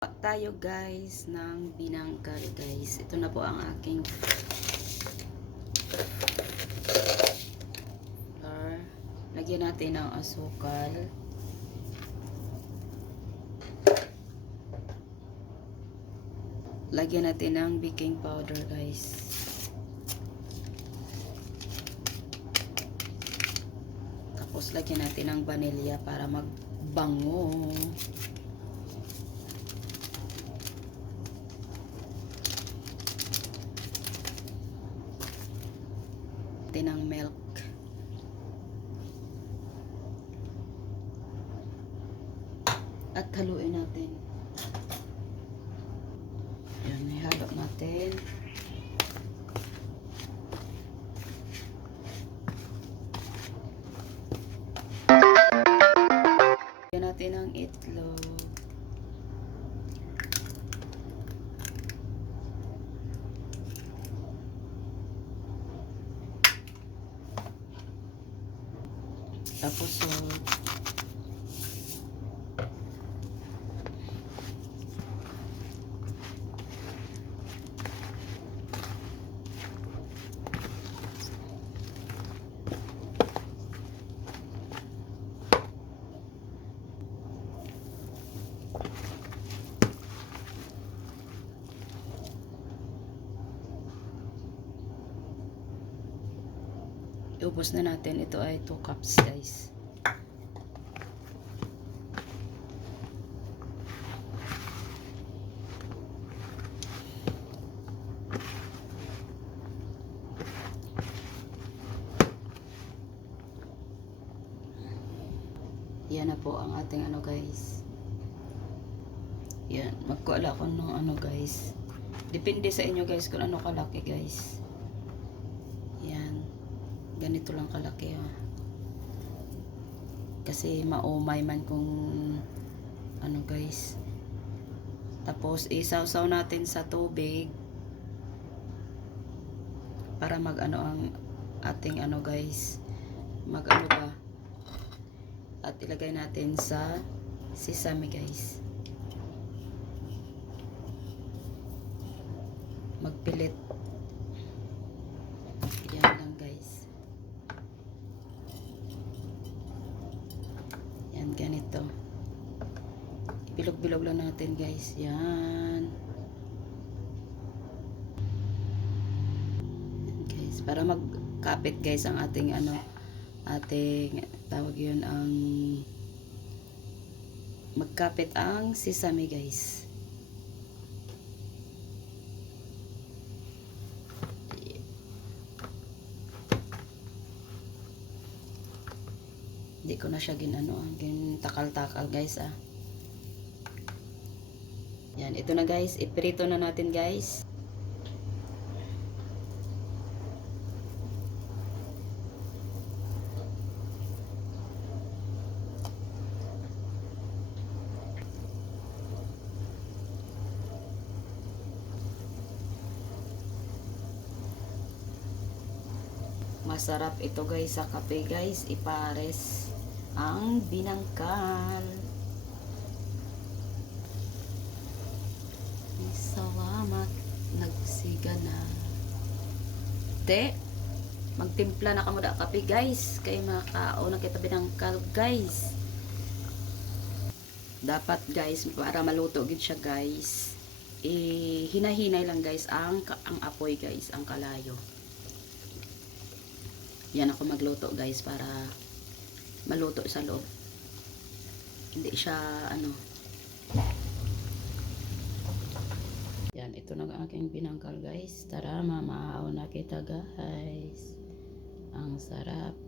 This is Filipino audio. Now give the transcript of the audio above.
Tayo guys ng binangkal guys. Ito na po ang aking flour. Lagyan natin ng asukal. Lagyan natin ng baking powder guys. Tapos lagyan natin ng vanilya para magbango. Ng milk. At haluin natin. Yan, ihalo natin. Lagyan natin ang itlog. Tapos salt. Iubos na natin. Ito ay 2 cups guys. Yan na po ang ating ano guys. Yan. Magkuala ko ng ano guys. Depende sa inyo guys kung ano kalaki guys. Yan. Ganito lang kalaki ha. Kasi maumay man kung ano guys. Tapos isaw-saw natin sa tubig para mag ano ang ating ano guys. Mag ano ba? At ilagay natin sa sesame guys. Magpilit. Yan lang guys. Yan ganito. Ibilog-bilog lang natin guys. Yan. Yan guys. Para magkapit guys ang ating ano, ating tawag yun ang magkapit ang sesame guys. Hindi ko na siya ginano, takal-takal guys ah. Yan, ito na guys, iprito na natin guys. Masarap ito guys sa kape guys, ipares ang binangkal. Salamat, nagsiga na. Te, magtimpla na kamo da kape guys, kay makaon na kita binangkal guys. Dapat guys, para maluto gid siya guys, hinahinay lang guys ang apoy guys, ang kalayo. Yan ako magluto guys para maluto sa loob. Hindi siya ano. Yan, ito na ang aking binangkal guys. Tara, mamaaw na kita guys. Ang sarap.